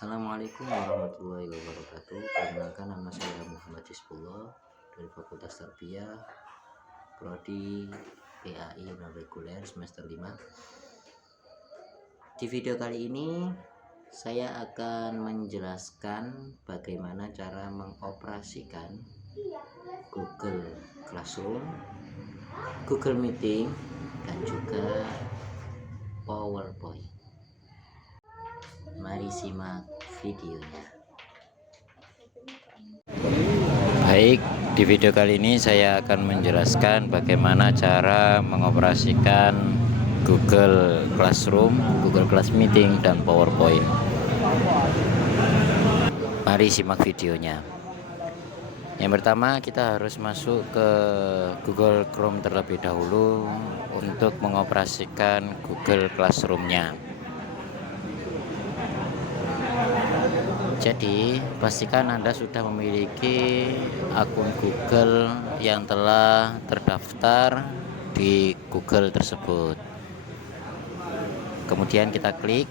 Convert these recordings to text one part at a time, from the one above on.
Assalamualaikum warahmatullahi wabarakatuh. Perkenalkan, nama saya Muhammad Cispulo dari Fakultas Tarbiyah Prodi PAI Reguler semester 5. Di video kali ini saya akan menjelaskan bagaimana cara mengoperasikan Google Classroom, Google Meeting, dan juga PowerPoint. Mari simak videonya. Baik, di video kali ini saya akan menjelaskan bagaimana cara mengoperasikan Google Classroom, Google Class Meeting, dan PowerPoint. Mari simak videonya. Yang pertama, kita harus masuk ke Google Chrome terlebih dahulu untuk mengoperasikan Google Classroom-nya. Jadi, pastikan Anda sudah memiliki akun Google yang telah terdaftar di Google tersebut. Kemudian kita klik.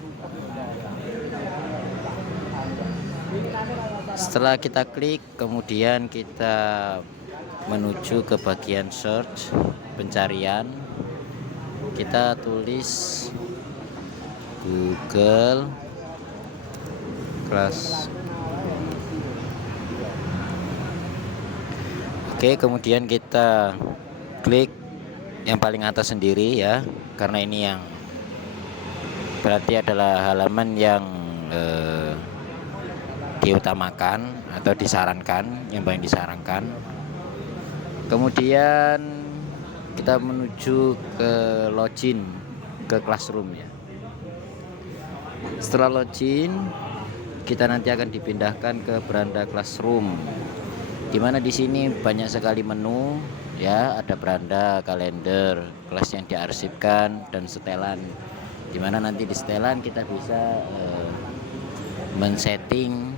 Setelah kita klik, kemudian kita menuju ke bagian search, pencarian. Kita tulis Google Class. Oke, kemudian kita klik yang paling atas sendiri ya, karena ini yang berarti adalah halaman yang diutamakan atau disarankan, yang paling disarankan. Kemudian kita menuju ke login ke Classroom ya. Setelah login, kita nanti akan dipindahkan ke beranda Classroom, dimana di sini banyak sekali menu ya, ada beranda, kalender, kelas yang diarsipkan, dan setelan, dimana nanti di setelan kita bisa men-setting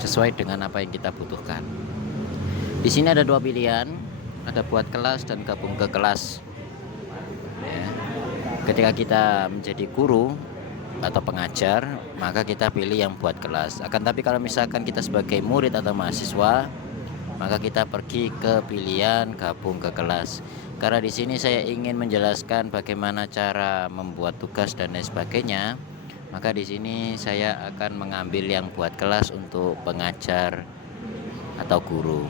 sesuai dengan apa yang kita butuhkan. Di sini ada dua pilihan, ada buat kelas dan gabung ke kelas ya. Ketika kita menjadi guru atau pengajar, maka kita pilih yang buat kelas. Akan tapi kalau misalkan kita sebagai murid atau mahasiswa, maka kita pergi ke pilihan gabung ke kelas. Karena di sini saya ingin menjelaskan bagaimana cara membuat tugas dan lain sebagainya, maka di sini saya akan mengambil yang buat kelas untuk pengajar atau guru.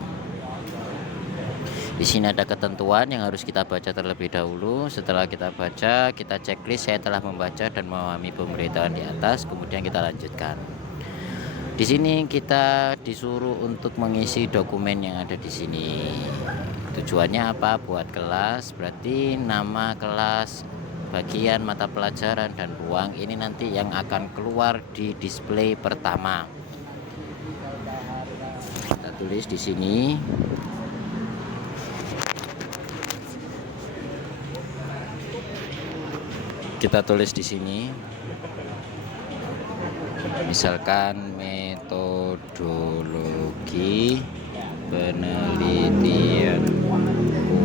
Di sini ada ketentuan yang harus kita baca terlebih dahulu. Setelah kita baca, kita checklist saya telah membaca dan memahami pemberitahuan di atas, kemudian kita lanjutkan. Di sini kita disuruh untuk mengisi dokumen yang ada di sini. Tujuannya apa? Buat kelas, berarti nama kelas, bagian mata pelajaran, dan ruang ini nanti yang akan keluar di display pertama. Kita tulis di sini. Kita tulis di sini, misalkan metodologi penelitian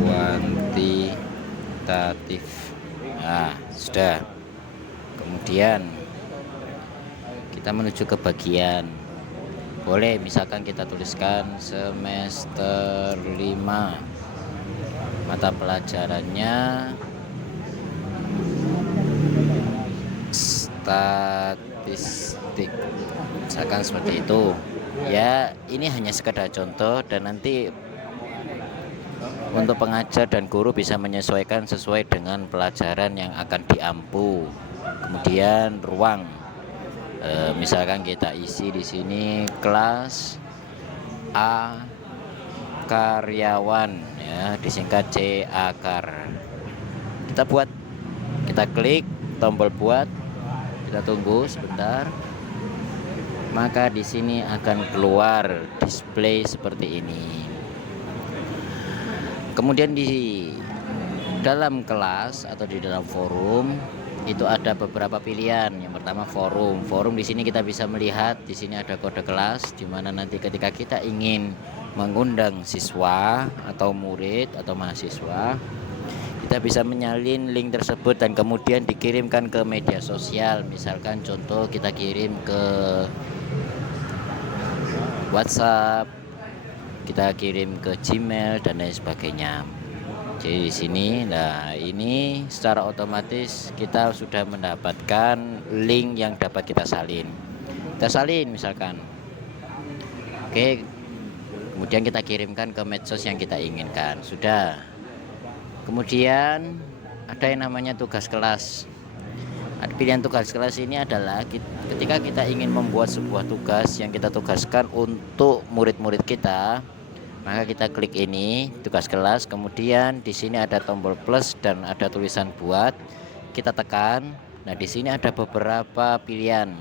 kuantitatif. Nah, sudah. Kemudian kita menuju ke bagian. Boleh misalkan kita tuliskan semester 5. Mata pelajarannya statistik, misalkan seperti itu ya. Ini hanya sekedar contoh, dan nanti untuk pengajar dan guru bisa menyesuaikan sesuai dengan pelajaran yang akan diampu. Kemudian ruang, misalkan kita isi di sini kelas A karyawan ya, disingkat CAKAR. Kita buat, kita klik tombol buat, kita tunggu sebentar, maka di sini akan keluar display seperti ini. Kemudian di dalam kelas atau di dalam forum itu ada beberapa pilihan. Yang pertama forum di sini kita bisa melihat di sini ada kode kelas, di mana nanti ketika kita ingin mengundang siswa atau murid atau mahasiswa, Kita bisa menyalin link tersebut dan kemudian dikirimkan ke media sosial. Misalkan contoh kita kirim ke WhatsApp, kita kirim ke Gmail dan lain sebagainya. Jadi di sini, nah ini secara otomatis kita sudah mendapatkan link yang dapat kita salin. Kita salin misalkan. Oke, kemudian kita kirimkan ke medsos yang kita inginkan. Sudah. Kemudian ada yang namanya tugas kelas. Pilihan tugas kelas ini adalah ketika kita ingin membuat sebuah tugas yang kita tugaskan untuk murid-murid kita, maka kita klik ini tugas kelas, kemudian di sini ada tombol plus dan ada tulisan buat, kita tekan. Nah di sini ada beberapa pilihan.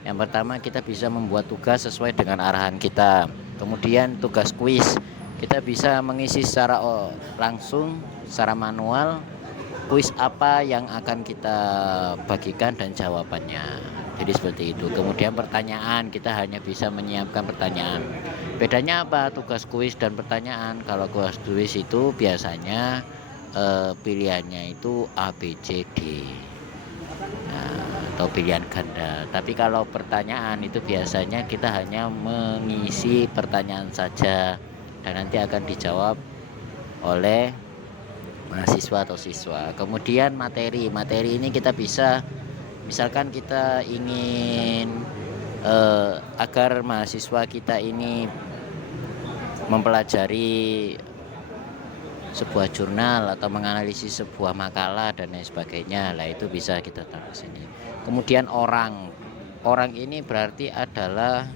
Yang pertama, kita bisa membuat tugas sesuai dengan arahan kita. Kemudian tugas kuis, kita bisa mengisi secara langsung, secara manual, kuis apa yang akan kita bagikan dan jawabannya. Jadi seperti itu. Kemudian pertanyaan, kita hanya bisa menyiapkan pertanyaan. Bedanya apa tugas kuis dan pertanyaan? Kalau tugas kuis itu biasanya pilihannya itu A, B, C, D, atau pilihan ganda. Tapi kalau pertanyaan itu biasanya kita hanya mengisi pertanyaan saja dan nanti akan dijawab oleh mahasiswa atau siswa. Kemudian materi ini kita bisa, misalkan kita ingin agar mahasiswa kita ini mempelajari sebuah jurnal atau menganalisis sebuah makalah dan lain sebagainya, lah itu bisa kita taruh sini. Kemudian orang ini berarti adalah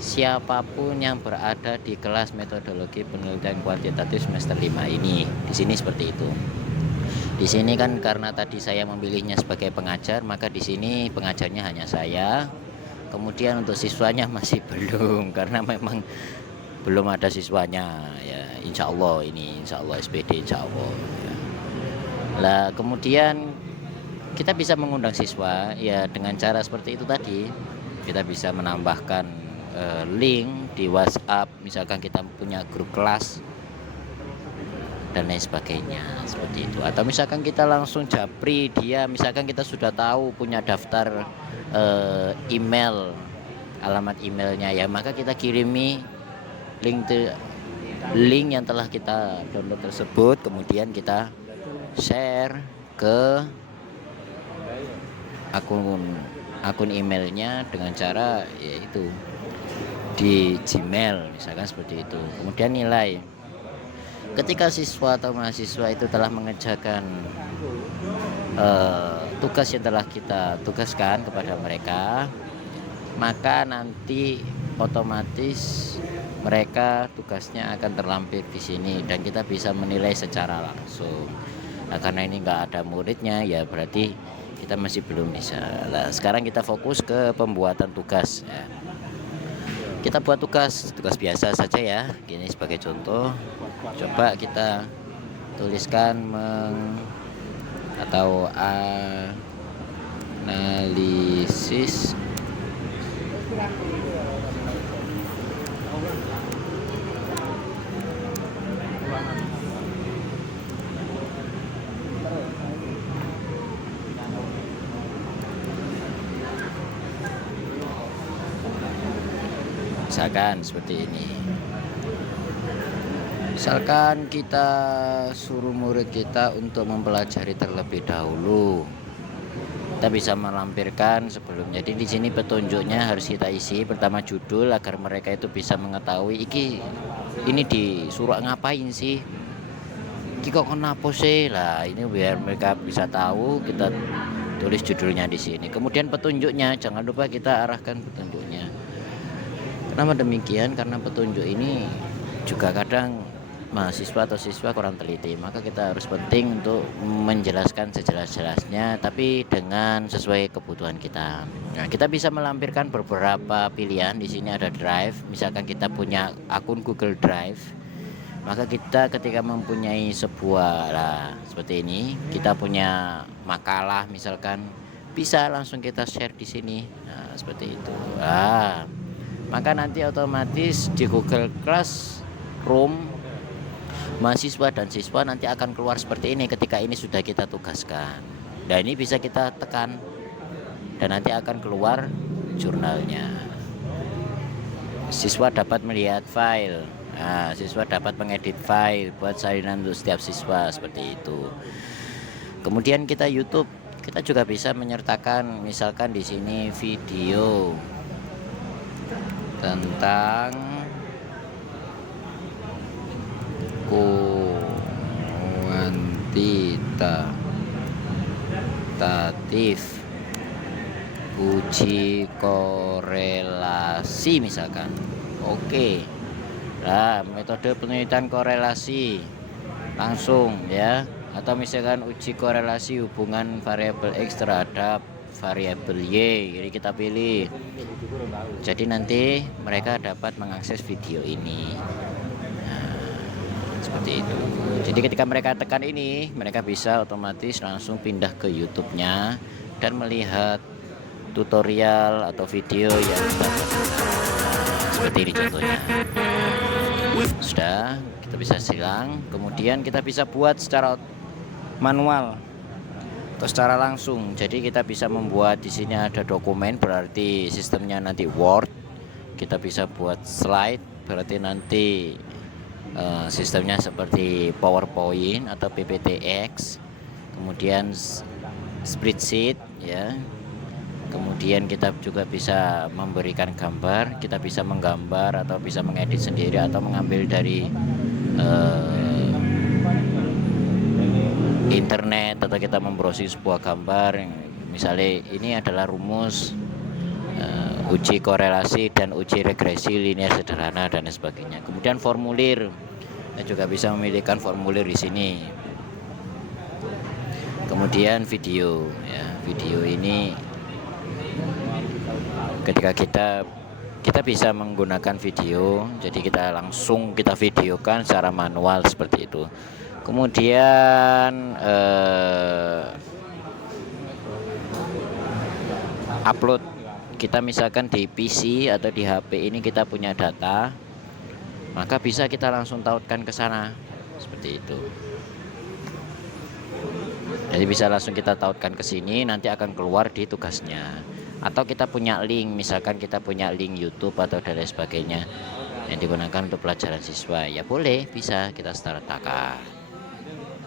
siapapun yang berada di kelas metodologi penelitian kuantitatif semester 5 ini. Di sini seperti itu. Di sini kan karena tadi saya memilihnya sebagai pengajar, maka di sini pengajarnya hanya saya. Kemudian untuk siswanya masih belum, karena memang belum ada siswanya ya. Insya Allah SPD insya Allah ya. Lah kemudian kita bisa mengundang siswa ya dengan cara seperti itu tadi. Kita bisa menambahkan link di WhatsApp, misalkan kita punya grup kelas dan lain sebagainya seperti itu. Atau misalkan kita langsung japri dia, misalkan kita sudah tahu punya daftar email, alamat emailnya ya, maka kita kirimi link yang telah kita download tersebut, kemudian kita share ke akun emailnya dengan cara yaitu di Gmail misalkan seperti itu. Kemudian nilai, ketika siswa atau mahasiswa itu telah mengerjakan tugas yang telah kita tugaskan kepada mereka, maka nanti otomatis mereka tugasnya akan terlampir di sini dan kita bisa menilai secara langsung. Nah, karena ini nggak ada muridnya ya berarti kita masih belum bisa. Nah, sekarang kita fokus ke pembuatan tugas ya. Kita buat tugas biasa saja ya. Gini sebagai contoh, coba kita tuliskan atau analisis misalkan seperti ini. Misalkan kita suruh murid kita untuk mempelajari terlebih dahulu, kita bisa melampirkan sebelumnya. Jadi di sini petunjuknya harus kita isi. Pertama judul agar mereka itu bisa mengetahui ini disuruh ngapain sih, iki kok kenapa sih lah, ini biar mereka bisa tahu. Kita tulis judulnya di sini. Kemudian petunjuknya jangan lupa kita arahkan petunjuknya. Kenapa demikian? Karena petunjuk ini juga kadang mahasiswa atau siswa kurang teliti, maka kita harus penting untuk menjelaskan sejelas-jelasnya tapi dengan sesuai kebutuhan kita. Nah, kita bisa melampirkan beberapa pilihan. Di sini ada drive, misalkan kita punya akun Google Drive, maka kita ketika mempunyai sebuah seperti ini, kita punya makalah misalkan, bisa langsung kita share di sini. Nah, seperti itu. Maka nanti otomatis di Google Classroom mahasiswa dan siswa nanti akan keluar seperti ini ketika ini sudah kita tugaskan. Dan ini bisa kita tekan dan nanti akan keluar jurnalnya. Siswa dapat melihat file. Nah, siswa dapat mengedit file buat salinan untuk setiap siswa seperti itu. Kemudian kita YouTube, kita juga bisa menyertakan misalkan di sini video tentang kuantitatif uji korelasi misalkan. Oke. Nah, metode penelitian korelasi langsung ya, atau misalkan uji korelasi hubungan variabel X terhadap variabel Y. Jadi kita pilih. Jadi nanti mereka dapat mengakses video ini. Nah, seperti itu. Jadi ketika mereka tekan ini, mereka bisa otomatis langsung pindah ke YouTube-nya dan melihat tutorial atau video yang kita buat. Seperti ini contohnya. Sudah, kita bisa silang. Kemudian kita bisa buat secara manual atau secara langsung. Jadi kita bisa membuat di sini ada dokumen, berarti sistemnya nanti Word. Kita bisa buat slide, berarti nanti sistemnya seperti PowerPoint atau PPTX. Kemudian spreadsheet ya. Kemudian kita juga bisa memberikan gambar, kita bisa menggambar atau bisa mengedit sendiri atau mengambil dari internet, atau kita membrowsing sebuah gambar. Misalnya ini adalah rumus uji korelasi dan uji regresi linear sederhana dan sebagainya. Kemudian formulir, kita juga bisa memilihkan formulir di sini. Kemudian video ya, video ini ketika kita bisa menggunakan video, jadi kita langsung kita videokan secara manual seperti itu. Kemudian upload, kita misalkan di PC atau di HP ini kita punya data, maka bisa kita langsung tautkan ke sana seperti itu. Jadi bisa langsung kita tautkan ke sini, nanti akan keluar di tugasnya. Atau kita punya link, misalkan kita punya link YouTube atau dan lain sebagainya yang digunakan untuk pelajaran siswa, ya boleh, bisa kita sertakan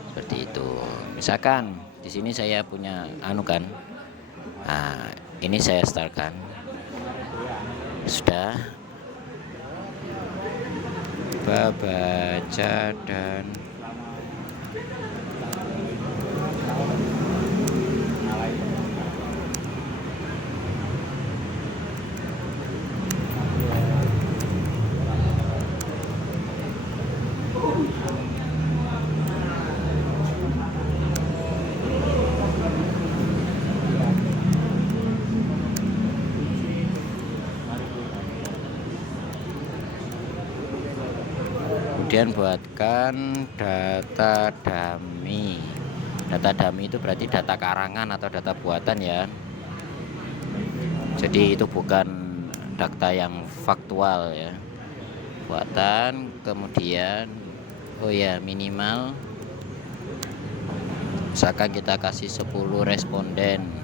seperti itu. Misalkan di sini saya punya kan, nah ini saya startkan, sudah baca dan kemudian buatkan data dummy. Data dummy itu berarti data karangan atau data buatan ya. Jadi itu bukan data yang faktual ya, buatan. Kemudian minimal misalkan kita kasih 10 responden.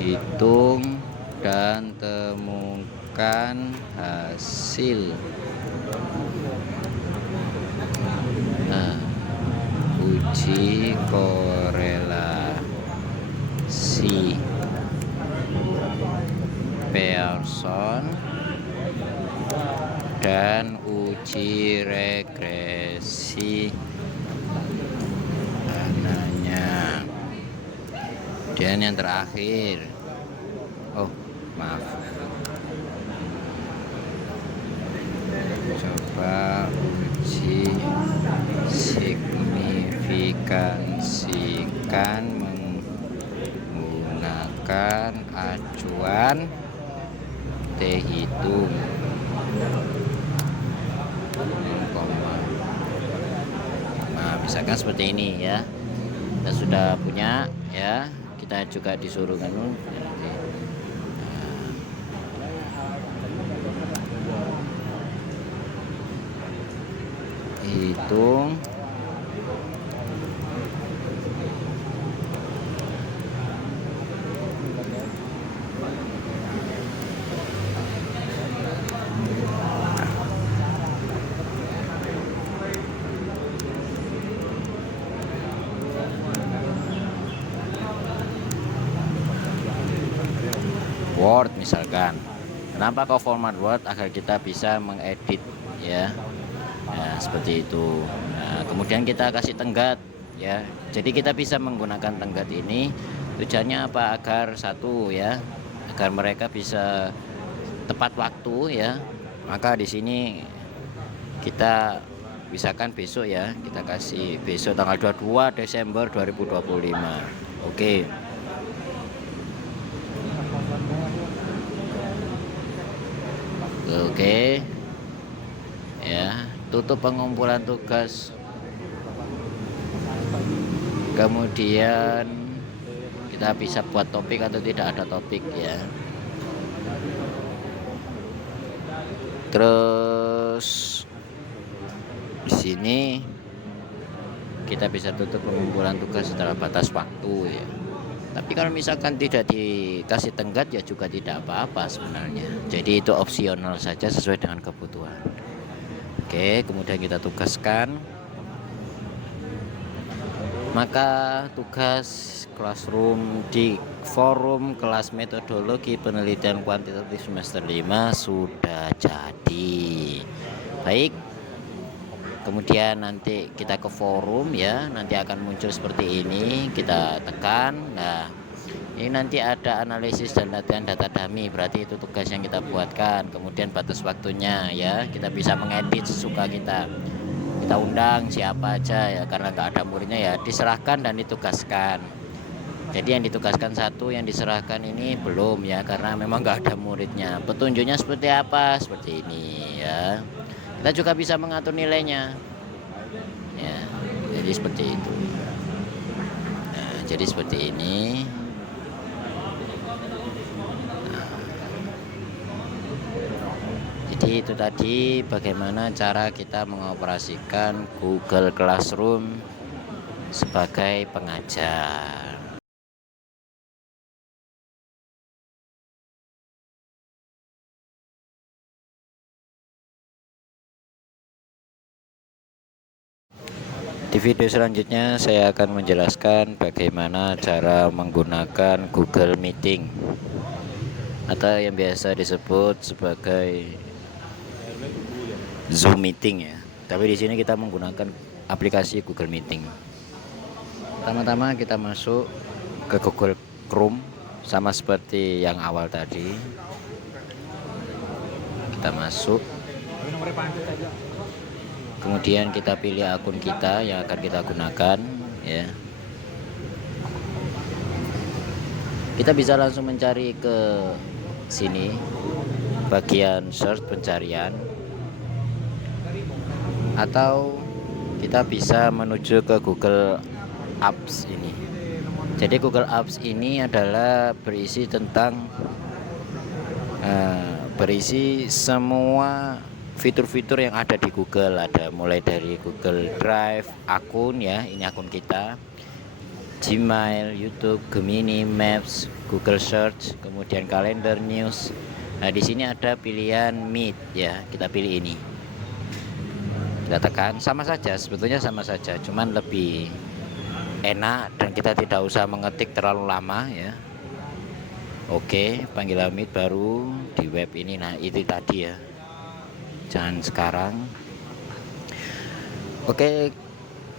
Hitung dan temukan hasil uji korelasi Pearson dan uji regresi dananya. Dan yang terakhir, coba uji signifikansikan menggunakan acuan T-hitung. Nah, misalkan seperti ini ya. Kita sudah punya ya. kita juga disuruh kan hitung Word misalkan. Kenapa kok format Word? Agar kita bisa mengedit ya. Nah, seperti itu. Nah, kemudian kita kasih tenggat ya. Jadi kita bisa menggunakan tenggat ini tujuannya apa? Agar satu ya, agar mereka bisa tepat waktu ya. Maka di sini kita misalkan besok ya, kita kasih besok tanggal 22 Desember 2025. Oke. Oke. Ya, tutup pengumpulan tugas. Kemudian kita bisa buat topik atau tidak ada topik ya. Terus di sini kita bisa tutup pengumpulan tugas setelah batas waktu ya. Tapi kalau misalkan tidak dikasih tenggat ya juga tidak apa-apa sebenarnya. Jadi itu opsional saja sesuai dengan kebutuhan. Oke, kemudian kita tugaskan. Maka tugas Classroom di forum kelas metodologi penelitian kuantitatif semester 5 sudah jadi. Baik. Kemudian nanti kita ke forum ya, nanti akan muncul seperti ini, kita tekan. Nah, ini nanti ada analisis dan latihan data dummy, berarti itu tugas yang kita buatkan. Kemudian batas waktunya ya, kita bisa mengedit sesuka kita. Kita undang siapa aja ya, karena nggak ada muridnya ya diserahkan dan ditugaskan. Jadi yang ditugaskan satu, yang diserahkan ini belum ya, karena memang nggak ada muridnya. Petunjuknya seperti apa? Seperti ini ya. Kita juga bisa mengatur nilainya ya, jadi seperti itu. Nah, jadi seperti ini. Jadi itu tadi bagaimana cara kita mengoperasikan Google Classroom sebagai pengajar. Di video selanjutnya saya akan menjelaskan bagaimana cara menggunakan Google Meeting atau yang biasa disebut sebagai Zoom Meeting ya. Tapi di sini kita menggunakan aplikasi Google Meeting. Pertama-tama kita masuk ke Google Chrome sama seperti yang awal tadi. Kita masuk. Kemudian kita pilih akun kita yang akan kita gunakan ya. Kita bisa langsung mencari ke sini bagian search pencarian, atau kita bisa menuju ke Google Apps ini. Jadi Google Apps ini adalah berisi tentang berisi semua fitur-fitur yang ada di Google. Ada mulai dari Google Drive, akun ya, ini akun kita, Gmail, YouTube, Gemini, Maps, Google Search, kemudian kalender, news. Nah, di sini ada pilihan Meet ya, kita pilih ini. Kita tekan, sama saja, sebetulnya sama saja, cuman lebih enak dan kita tidak usah mengetik terlalu lama ya. Oke, panggilan Meet baru di web ini. Nah, itu tadi ya. Jangan sekarang. Oke,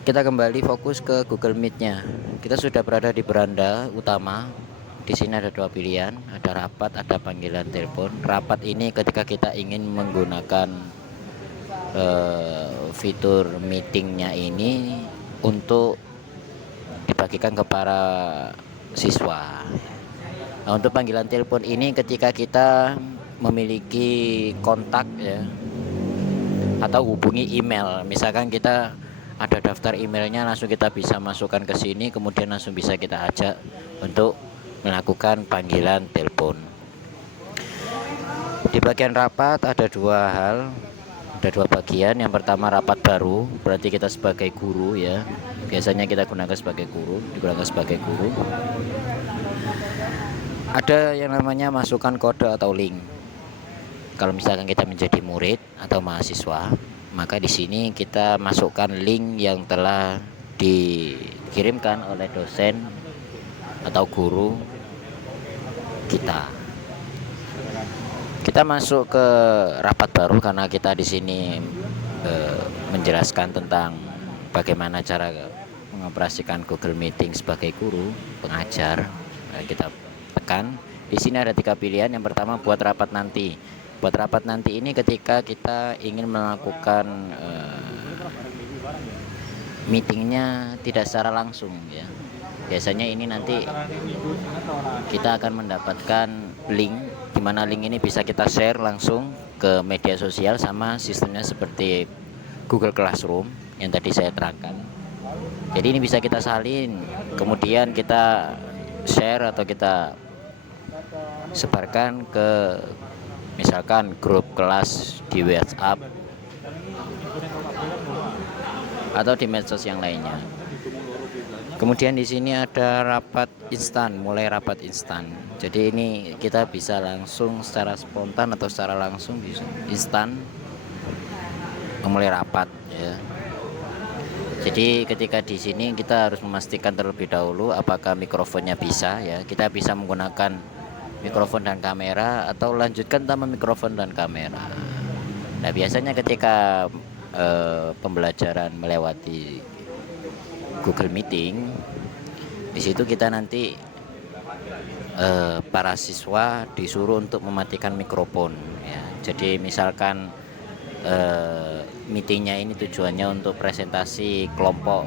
kita kembali fokus ke Google Meet-nya. Kita sudah berada di beranda utama. Di sini ada dua pilihan, ada rapat, ada panggilan telepon. Rapat ini ketika kita ingin menggunakan fitur meetingnya ini untuk dibagikan ke para siswa. Nah, untuk panggilan telepon ini ketika kita memiliki kontak ya, atau hubungi email. Misalkan kita ada daftar emailnya, langsung kita bisa masukkan ke sini, kemudian langsung bisa kita ajak untuk melakukan panggilan telepon. Di bagian rapat ada dua bagian. Yang pertama rapat baru, berarti kita sebagai guru ya, biasanya kita digunakan sebagai guru. Ada yang namanya masukkan kode atau link. Kalau misalkan kita menjadi murid atau mahasiswa, maka di sini kita masukkan link yang telah dikirimkan oleh dosen atau guru kita. Kita masuk ke rapat baru karena kita di sini menjelaskan tentang bagaimana cara mengoperasikan Google Meeting sebagai guru pengajar. Kita tekan di sini ada 3 pilihan. Yang pertama buat rapat nanti. Buat rapat nanti ini ketika kita ingin melakukan meetingnya tidak secara langsung ya. Biasanya ini nanti kita akan mendapatkan link, di mana link ini bisa kita share langsung ke media sosial, sama sistemnya seperti Google Classroom yang tadi saya terangkan. Jadi ini bisa kita salin, kemudian kita share atau kita sebarkan ke misalkan grup kelas di WhatsApp atau di medsos yang lainnya. Kemudian di sini ada rapat instan, mulai rapat instan. Jadi ini kita bisa langsung secara spontan atau secara langsung bisa instan memulai rapat ya. Jadi ketika di sini kita harus memastikan terlebih dahulu apakah mikrofonnya bisa ya. Kita bisa menggunakan mikrofon dan kamera atau lanjutkan tanpa mikrofon dan kamera. Nah, biasanya ketika pembelajaran melewati Google Meeting, di situ kita nanti para siswa disuruh untuk mematikan mikrofon ya. Jadi misalkan meetingnya ini tujuannya untuk presentasi kelompok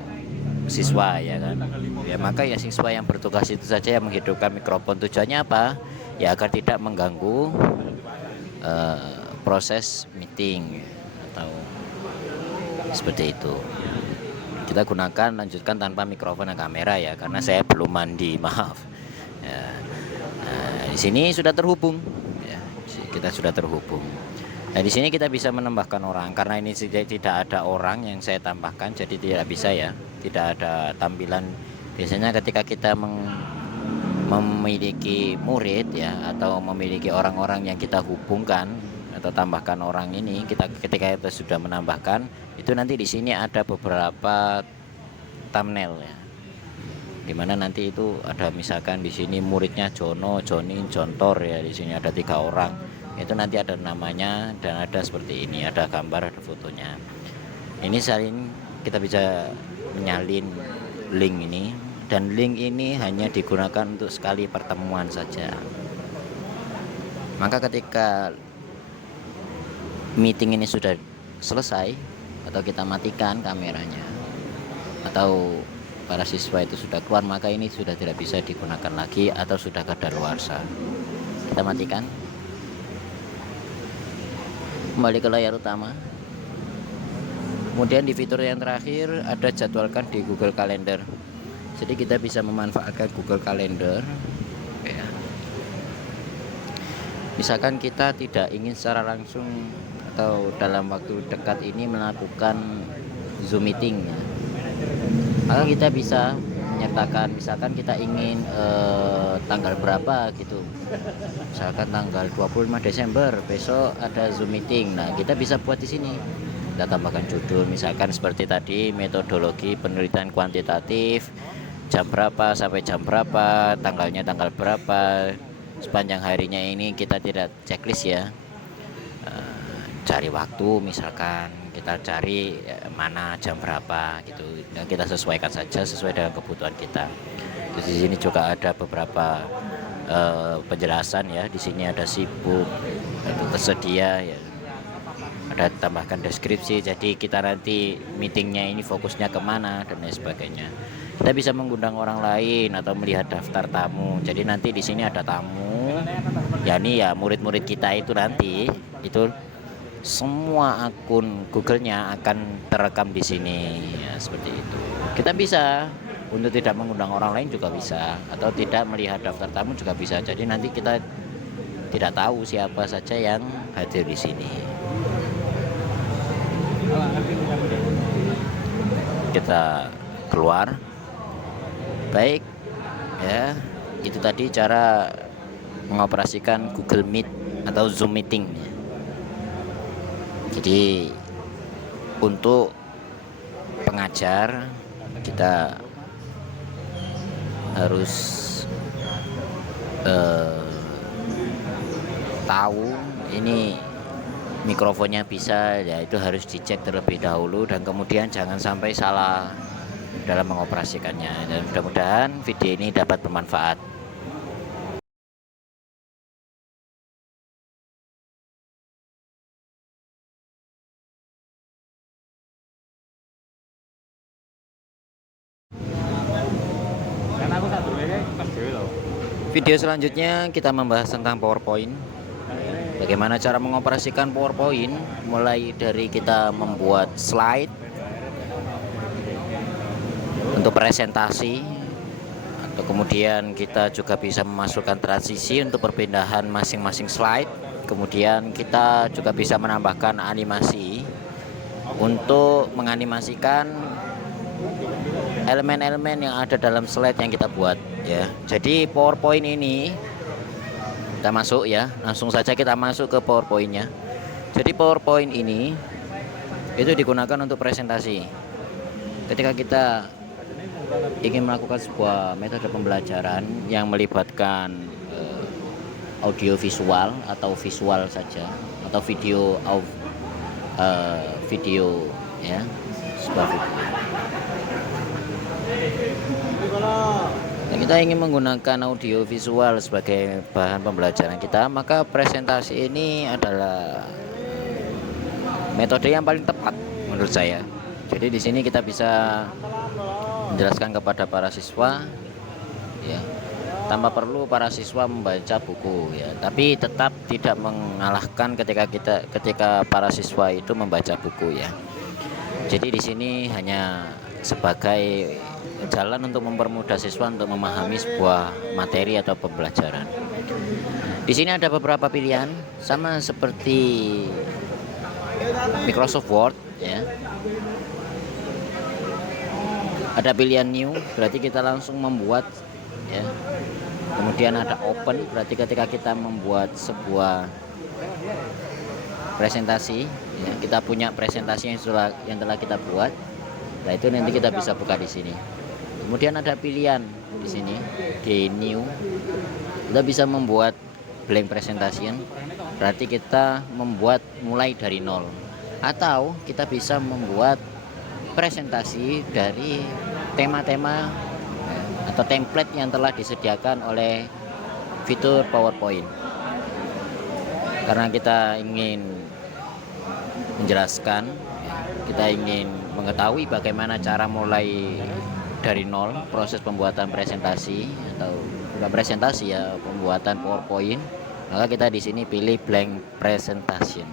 siswa ya kan, ya maka ya siswa yang bertugas itu saja yang menghidupkan mikrofon. Tujuannya apa? Ya agar tidak mengganggu proses meeting atau seperti itu. Kita gunakan lanjutkan tanpa mikrofon dan kamera ya, karena saya belum mandi, maaf ya. Nah, di sini sudah terhubung ya, kita sudah terhubung. Nah, di sini kita bisa menambahkan orang, karena ini tidak ada orang yang saya tambahkan, jadi tidak bisa ya, tidak ada tampilan. Biasanya ketika kita memiliki murid ya, atau memiliki orang-orang yang kita hubungkan atau tambahkan orang ini, ketika kita sudah menambahkan itu, nanti di sini ada beberapa thumbnail ya, dimana nanti itu ada misalkan di sini muridnya Jono, Joni, Jontor ya, di sini ada 3 orang. Itu nanti ada namanya dan ada seperti ini, ada gambar, ada fotonya. Ini salin, kita bisa menyalin link ini, dan link ini hanya digunakan untuk sekali pertemuan saja. Maka ketika meeting ini sudah selesai atau kita matikan kameranya atau para siswa itu sudah keluar, maka ini sudah tidak bisa digunakan lagi atau sudah kadaluarsa. Kita matikan, kembali ke layar utama. Kemudian di fitur yang terakhir ada jadwalkan di Google Calendar. Jadi kita bisa memanfaatkan Google Calendar ya. Misalkan kita tidak ingin secara langsung atau dalam waktu dekat ini melakukan Zoom meeting ya, maka kita bisa menyertakan, misalkan kita ingin tanggal berapa gitu, misalkan tanggal 25 Desember besok ada Zoom meeting. Nah, kita bisa buat di sini, kita tambahkan judul misalkan seperti tadi, metodologi penelitian kuantitatif, jam berapa sampai jam berapa, tanggalnya tanggal berapa, sepanjang harinya ini kita tidak checklist ya. Cari waktu, misalkan kita cari mana jam berapa gitu, dan kita sesuaikan saja sesuai dengan kebutuhan kita. Terus di sini juga ada beberapa penjelasan ya. Di sini ada sibuk, itu tersedia ya. Ada tambahkan deskripsi, jadi kita nanti meetingnya ini fokusnya kemana dan lain sebagainya. Kita bisa mengundang orang lain atau melihat daftar tamu. Jadi nanti di sini ada tamu, yakni ya murid-murid kita itu nanti itu semua akun Google-nya akan terekam di sini ya, seperti itu. Kita bisa untuk tidak mengundang orang lain juga bisa, atau tidak melihat daftar tamu juga bisa. Jadi nanti kita tidak tahu siapa saja yang hadir di sini. Kita keluar. Baik ya, itu tadi cara mengoperasikan Google Meet atau Zoom meeting. Jadi untuk pengajar kita harus tahu ini mikrofonnya bisa ya, itu harus dicek terlebih dahulu, dan kemudian jangan sampai salah dalam mengoperasikannya. Dan mudah-mudahan video ini dapat bermanfaat. Video selanjutnya kita membahas tentang PowerPoint. Bagaimana cara mengoperasikan PowerPoint, mulai dari kita membuat slide untuk presentasi, atau kemudian kita juga bisa memasukkan transisi untuk perpindahan masing-masing slide. Kemudian kita juga bisa menambahkan animasi untuk menganimasikan elemen-elemen yang ada dalam slide yang kita buat ya. Jadi PowerPoint ini kita masuk ya, langsung saja kita masuk ke PowerPoint-nya. Jadi PowerPoint ini itu digunakan untuk presentasi. Ketika kita ingin melakukan sebuah metode pembelajaran yang melibatkan audio visual atau visual saja, atau video ya, sebuah video. Kita ingin menggunakan audio visual sebagai bahan pembelajaran kita, maka presentasi ini adalah metode yang paling tepat menurut saya. Jadi di sini kita bisa menjelaskan kepada para siswa ya, tanpa perlu para siswa membaca buku ya, tapi tetap tidak mengalahkan ketika para siswa itu membaca buku ya. Jadi di sini hanya sebagai jalan untuk mempermudah siswa untuk memahami sebuah materi atau pembelajaran. Di sini ada beberapa pilihan, sama seperti Microsoft Word ya. Ada pilihan new, berarti kita langsung membuat ya. Kemudian ada open, berarti ketika kita membuat sebuah presentasi ya, kita punya presentasi yang telah kita buat. Nah, itu nanti kita bisa buka di sini. Kemudian ada pilihan di sini di new, kita bisa membuat blank presentation, berarti kita membuat mulai dari nol, atau kita bisa membuat presentasi dari tema-tema atau template yang telah disediakan oleh fitur PowerPoint. Karena kita ingin menjelaskan, kita ingin mengetahui bagaimana cara mulai dari nol proses pembuatan presentasi, atau bukan presentasi ya, pembuatan PowerPoint, maka kita di sini pilih blank presentation.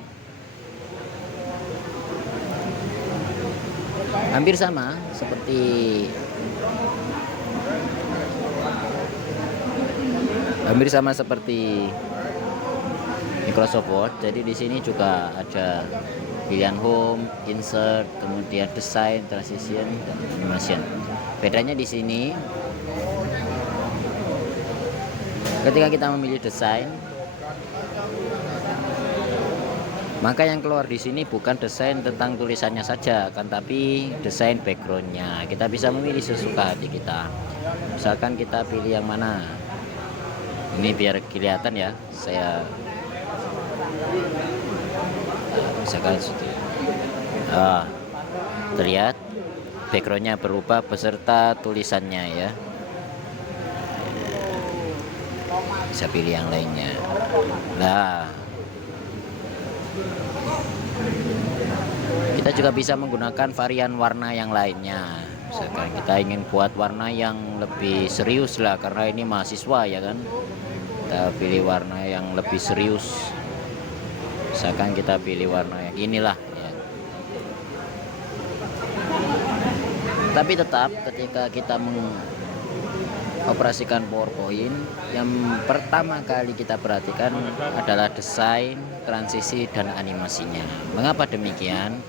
Hampir sama seperti Microsoft Word. Jadi di sini juga ada pilihan home, insert, kemudian design, transition, dan animation. Bedanya di sini, ketika kita memilih desain, maka yang keluar di sini bukan desain tentang tulisannya saja, kan, tapi desain backgroundnya. Kita bisa memilih sesuka hati kita. Misalkan kita pilih yang mana? Ini biar kelihatan ya, saya misalkan terlihat backgroundnya berubah beserta tulisannya ya. Bisa pilih yang lainnya. Nah, kita juga bisa menggunakan varian warna yang lainnya. Misalkan kita ingin buat warna yang lebih serius lah, karena ini mahasiswa ya kan, kita pilih warna yang lebih serius. Misalkan kita pilih warna yang inilah ya. Tapi tetap ketika kita mengoperasikan PowerPoint, yang pertama kali kita perhatikan adalah desain, transisi, dan animasinya. Mengapa demikian?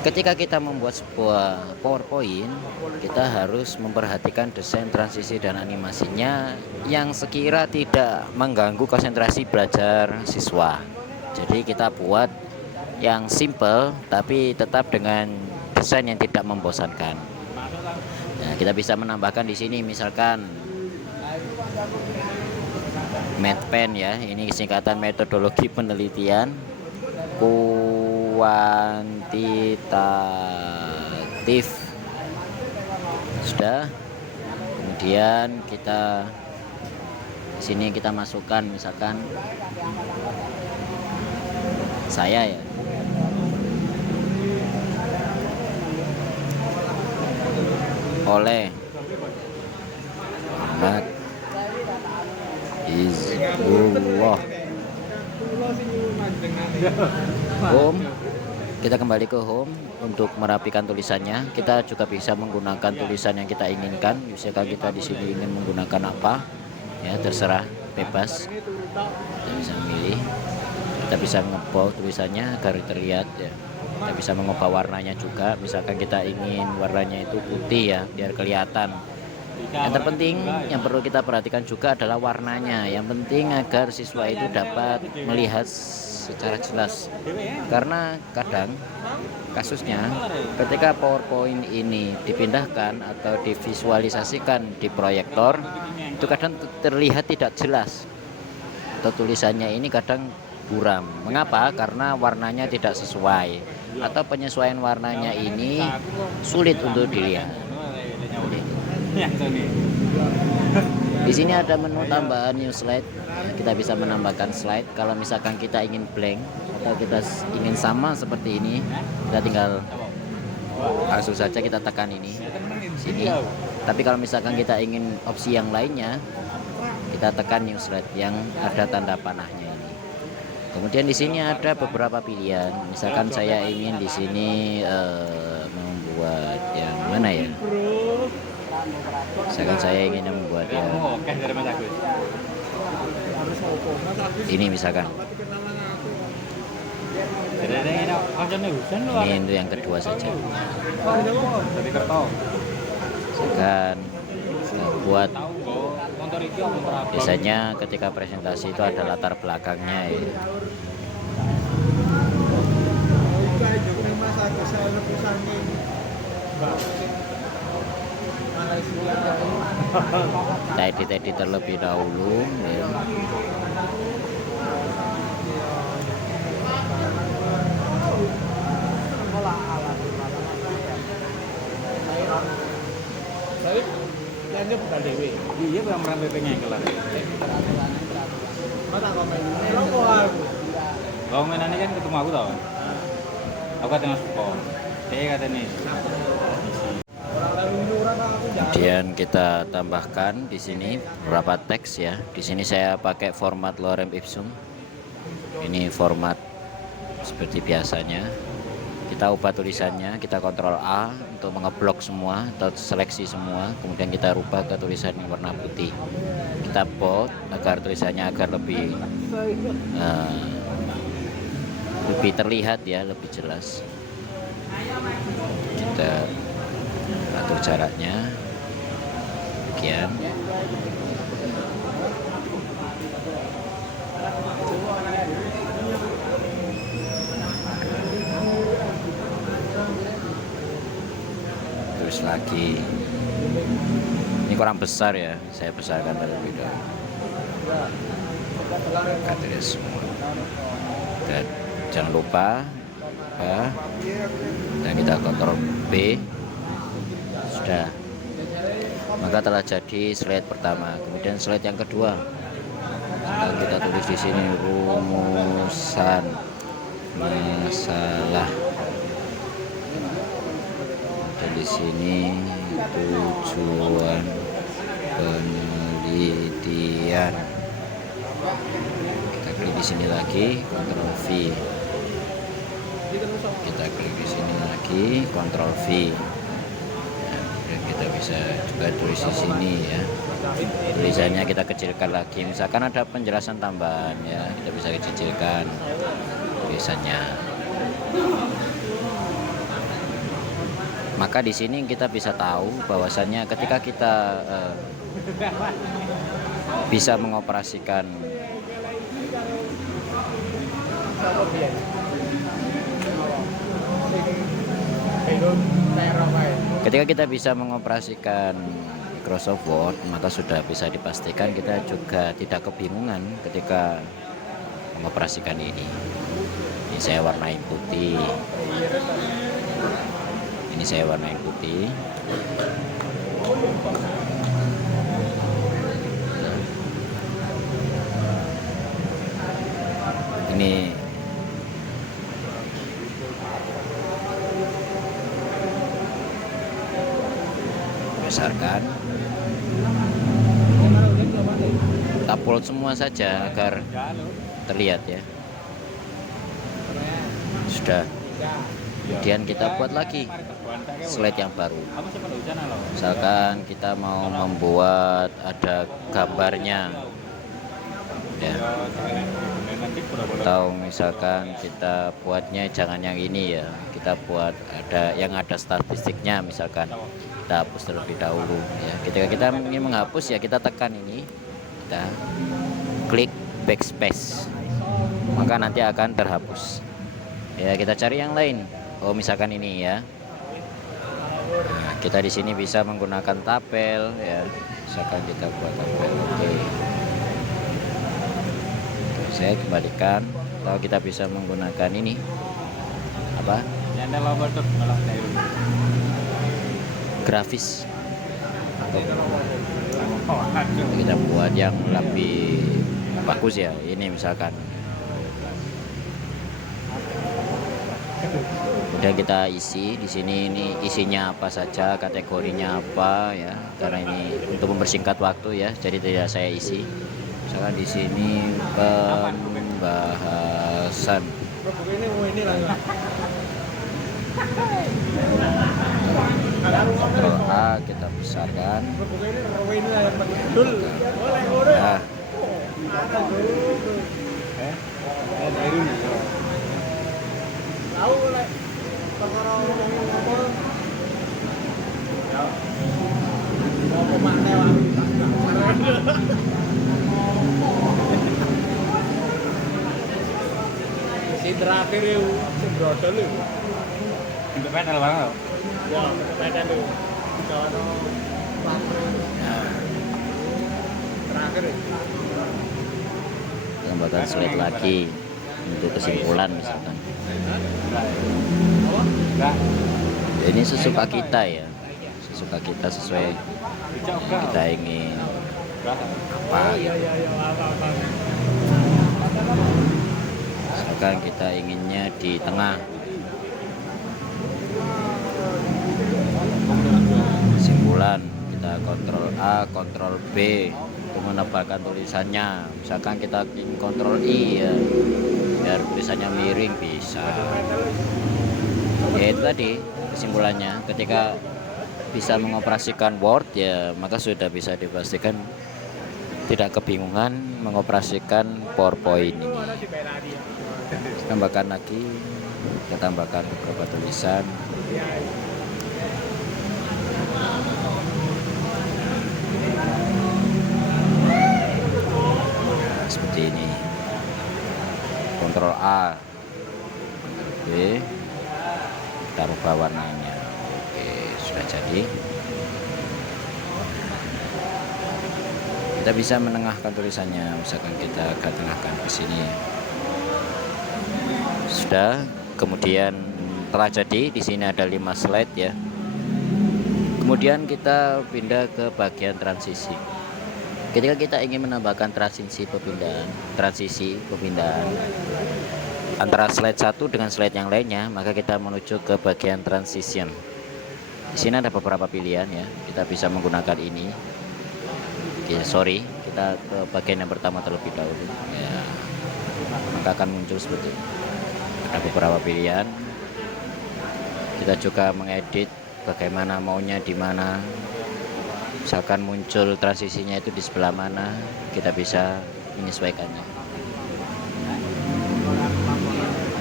Ketika kita membuat sebuah PowerPoint, kita harus memperhatikan desain, transisi, dan animasinya yang sekira tidak mengganggu konsentrasi belajar siswa. Jadi kita buat yang simple tapi tetap dengan desain yang tidak membosankan. Nah, kita bisa menambahkan di sini misalkan MedPen ya, ini singkatan metodologi penelitian kuantitatif. Sudah. Kemudian kita di sini kita masukkan misalkan saya ya. Oleh Muhammad Hizbullah. Home. Kita kembali ke home untuk merapikan tulisannya. Kita juga bisa menggunakan tulisan yang kita inginkan. Misalkan kita di sini ingin menggunakan apa, ya terserah, bebas. Kita bisa memilih. Kita bisa nge-bold tulisannya agar terlihat ya. Kita bisa mengubah warnanya juga. Misalkan kita ingin warnanya itu putih ya, biar kelihatan. Yang terpenting yang perlu kita perhatikan juga adalah warnanya. Yang penting agar siswa itu dapat melihat secara jelas. Karena kadang kasusnya ketika PowerPoint ini dipindahkan atau divisualisasikan di proyektor, itu kadang terlihat tidak jelas. Atau tulisannya ini kadang buram. Mengapa? Karena warnanya tidak sesuai atau penyesuaian warnanya ini sulit untuk dilihat. Di sini ada menu tambahan new slide. Kita bisa menambahkan slide. Kalau misalkan kita ingin blank atau kita ingin sama seperti ini, kita tinggal langsung saja kita tekan ini sini. Tapi kalau misalkan kita ingin opsi yang lainnya, kita tekan new slide yang ada tanda panahnya ini. Kemudian di sini ada beberapa pilihan. Misalkan saya ingin di sini membuat yang mana ya? Misalkan saya ingin membuat yang ini misalkan. Ini untuk yang kedua saja. Misalkan buat biasanya ketika presentasi itu ada latar belakangnya ya. Kita edit terlebih dahulu ya. Iya, pemeran PP-nya yang kelar. Kalau mainannya kan ketemu aku tau. Aku katanya support. Dia katanya Kemudian kita tambahkan di sini beberapa teks ya. Di sini saya pakai format lorem ipsum. Ini format seperti biasanya. Kita ubah tulisannya, kita kontrol A untuk mengeblok semua atau seleksi semua. Kemudian kita rubah ke tulisan yang warna putih. Kita bold agar tulisannya lebih terlihat ya, lebih jelas. Kita atur jaraknya demikian. Terus lagi ini kurang besar ya, saya besarkan terlebih dahulu. Kategori semua. Dan jangan lupa dan kita kontrol B. Sudah. Maka telah jadi slide pertama. Kemudian slide yang kedua. Sekarang kita tulis di sini rumusan masalah. Dan di sini tujuan penelitian. Kita klik di sini lagi, Ctrl V. Kita klik di sini lagi, Ctrl V. Ya, dan kita bisa juga tulis di sini ya. Tulisannya kita kecilkan lagi. Misalkan ada penjelasan tambahan ya, kita bisa kecilkan tulisannya. Maka di sini kita bisa tahu bahwasannya ketika kita bisa mengoperasikan Microsoft Word, maka sudah bisa dipastikan kita juga tidak kebingungan ketika mengoperasikan ini. Ini saya warnain putih. Ini saya warnain putih. Ini besarkan, kita upload semua saja agar terlihat ya. Sudah. Kemudian kita buat lagi slide yang baru. Misalkan kita mau membuat ada gambarnya ya, atau misalkan kita buatnya jangan yang ini ya, kita buat ada yang ada statistiknya, misalkan kita hapus terlebih dahulu ya. Ketika kita ingin menghapus ya kita tekan ini, kita klik backspace, maka nanti akan terhapus ya. Kita cari yang lain, oh misalkan ini ya. Nah, kita di sini bisa menggunakan tabel ya, misalkan kita buat tabel. Oke, saya kembalikan. Atau kita bisa menggunakan ini apa, grafis, atau kita buat yang lebih bagus ya. Ini misalkan udah kita isi di sini, ini isinya apa saja, kategorinya apa ya, karena ini untuk mempersingkat waktu ya, jadi tidak saya isi. Misalkan di sini pembahasan Ctrl A, kita besarkan. Nah, si terakhir itu si brodol itu Untuk pedal banget. ya pedal itu kalau terakhir itu tambahkan slide lagi untuk kesimpulan misalkan. Enggak. Ya, ini sesuka kita ya, sesuka kita sesuai yang kita ingin apa gitu. Misalkan kita inginnya di tengah, kesimpulan kita Ctrl A, Ctrl B untuk menebalkan tulisannya. Misalkan kita ingin Ctrl I ya, biar tulisannya miring bisa. Ya itu tadi kesimpulannya, ketika bisa mengoperasikan Word ya, maka sudah bisa dipastikan tidak kebingungan mengoperasikan PowerPoint ini. Tambahkan lagi, kita tambahkan beberapa tulisan. Nah, seperti ini. Ctrl A, Ctrl B, kita rubah warnanya. Oke, sudah jadi. Kita bisa menengahkan tulisannya, misalkan kita agak tengahkan ke sini. Sudah. Kemudian telah jadi, di sini ada 5 slide ya. Kemudian kita pindah ke bagian transisi. Ketika kita ingin menambahkan transisi perpindahan antara slide satu dengan slide yang lainnya, maka kita menuju ke bagian transition. Di sini ada beberapa pilihan ya. Kita bisa menggunakan ini. Oke, sorry, kita ke bagian yang pertama terlebih dahulu. Ya. maka akan muncul seperti ini. Ada beberapa pilihan. Kita juga mengedit bagaimana maunya di mana. Misalkan muncul transisinya itu di sebelah mana, kita bisa menyesuaikannya.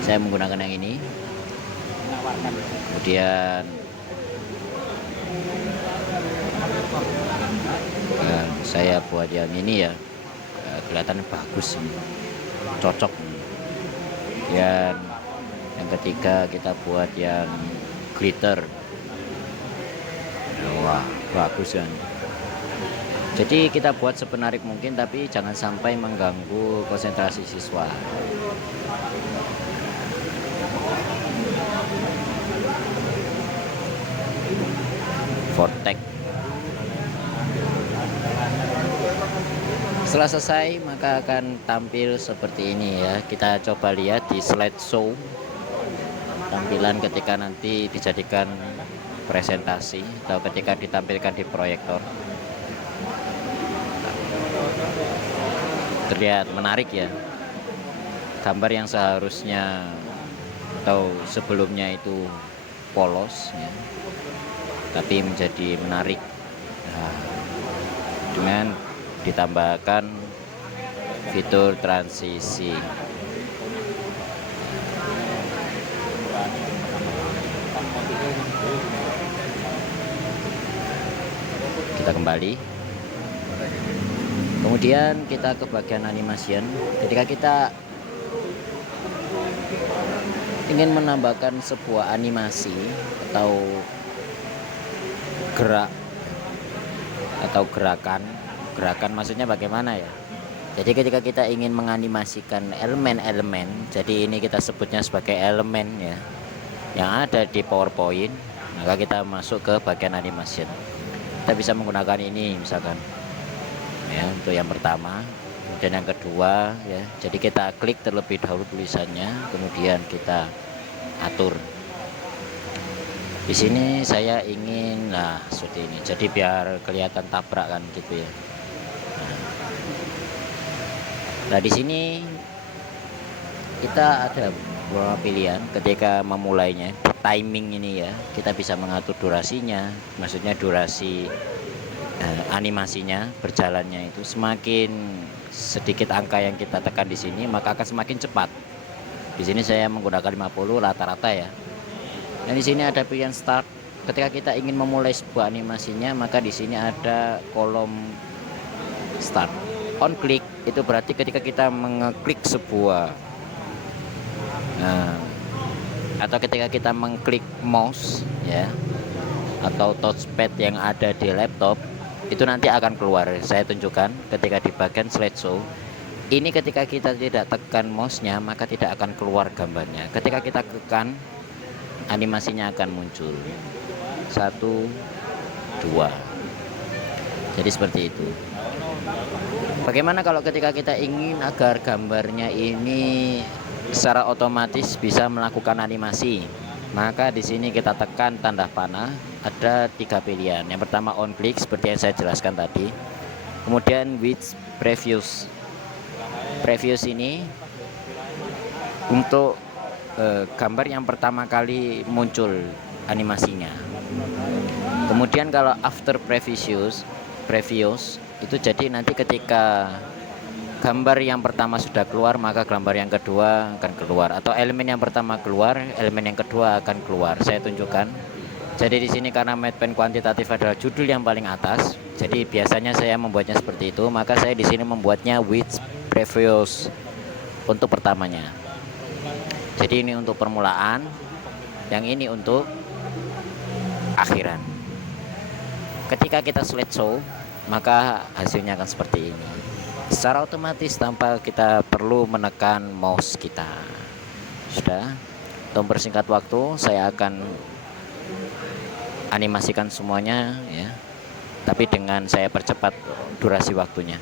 Saya menggunakan yang ini. Kemudian saya buat yang ini ya, kelihatan bagus ini, cocok. Dan yang ketiga kita buat yang glitter. Wah, bagus kan. Jadi kita buat semenarik mungkin, tapi jangan sampai mengganggu konsentrasi siswa. Vortex. Setelah selesai maka akan tampil seperti ini ya. Kita coba lihat di slideshow tampilan ketika nanti dijadikan presentasi atau ketika ditampilkan di proyektor. Terlihat menarik ya. Gambar yang seharusnya atau sebelumnya itu polos ya, tapi menjadi menarik. Nah, dengan ditambahkan fitur transisi. Kita kembali. Kemudian kita ke bagian animation. Ketika kita ingin menambahkan sebuah animasi atau gerak atau gerakan maksudnya bagaimana ya? Jadi ketika kita ingin menganimasikan elemen-elemen, jadi ini kita sebutnya sebagai elemen ya, yang ada di PowerPoint, maka kita masuk ke bagian animation. Kita bisa menggunakan ini misalkan ya untuk yang pertama, kemudian yang kedua ya. Jadi kita klik terlebih dahulu tulisannya, kemudian kita atur. Di sini saya ingin seperti ini. Jadi biar kelihatan tabrak kan gitu ya. Nah, di sini kita ada beberapa pilihan ketika memulainya. Timing ini ya, kita bisa mengatur durasinya, maksudnya durasi animasinya berjalannya itu. Semakin sedikit angka yang kita tekan di sini, maka akan semakin cepat. Di sini saya menggunakan 50 rata-rata ya. Dan di sini ada pilihan start. Ketika kita ingin memulai sebuah animasinya, maka di sini ada kolom start. On click itu berarti ketika kita mengeklik sebuah atau ketika kita mengklik mouse ya, atau touchpad yang ada di laptop, itu nanti akan keluar. Saya tunjukkan ketika di bagian slideshow. Ini ketika kita tidak tekan mouse-nya, maka tidak akan keluar gambarnya. Ketika kita tekan, animasinya akan muncul 1, 2. Jadi seperti itu. Bagaimana kalau ketika kita ingin agar gambarnya ini secara otomatis bisa melakukan animasi? Maka di sini kita tekan tanda panah, ada 3 pilihan. Yang pertama on click seperti yang saya jelaskan tadi. Kemudian with previous. Previous ini untuk gambar yang pertama kali muncul animasinya. Kemudian kalau after previous itu jadi nanti ketika gambar yang pertama sudah keluar, maka gambar yang kedua akan keluar, atau elemen yang pertama keluar, elemen yang kedua akan keluar. Saya tunjukkan. Jadi di sini karena Madpen kuantitatif adalah judul yang paling atas, jadi biasanya saya membuatnya seperti itu, maka saya di sini membuatnya with previous untuk pertamanya. Jadi ini untuk permulaan, yang ini untuk akhiran. Ketika kita slideshow, maka hasilnya akan seperti ini. Secara otomatis tanpa kita perlu menekan mouse kita. Sudah. Untuk mempersingkat waktu, saya akan animasikan semuanya ya. Tapi dengan saya percepat durasi waktunya.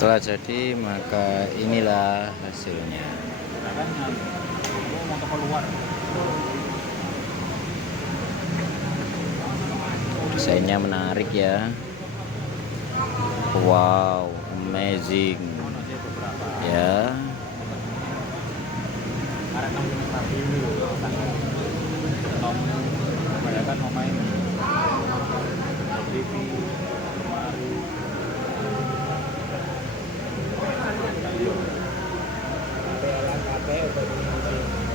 Setelah jadi maka inilah hasilnya. Nah kan mau toko luar. Desainnya menarik ya. Wow, amazing Ono sih beberapa. ya. Karena kan rapi dulu. Tom kebanyakan mau main TV, lemari.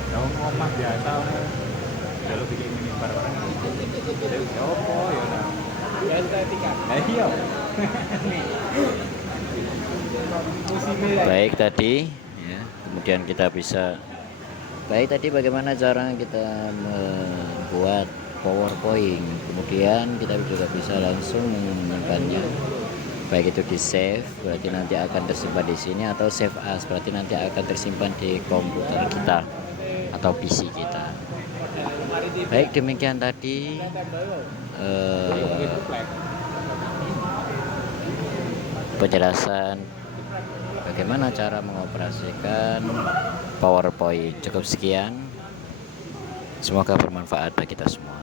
Kalau ngomong biasa, kalau bikin minibar orang, jadi apa ya nah? Ya estetika. Nah iya. Baik tadi ya. Kemudian kita bisa bagaimana cara kita membuat PowerPoint. Kemudian kita juga bisa langsung menyimpannya. Baik itu di save, berarti nanti akan tersimpan di sini, atau save as, berarti nanti akan tersimpan di komputer kita atau PC kita. Baik, demikian tadi penjelasan bagaimana cara mengoperasikan PowerPoint. Cukup sekian, semoga bermanfaat bagi kita semua.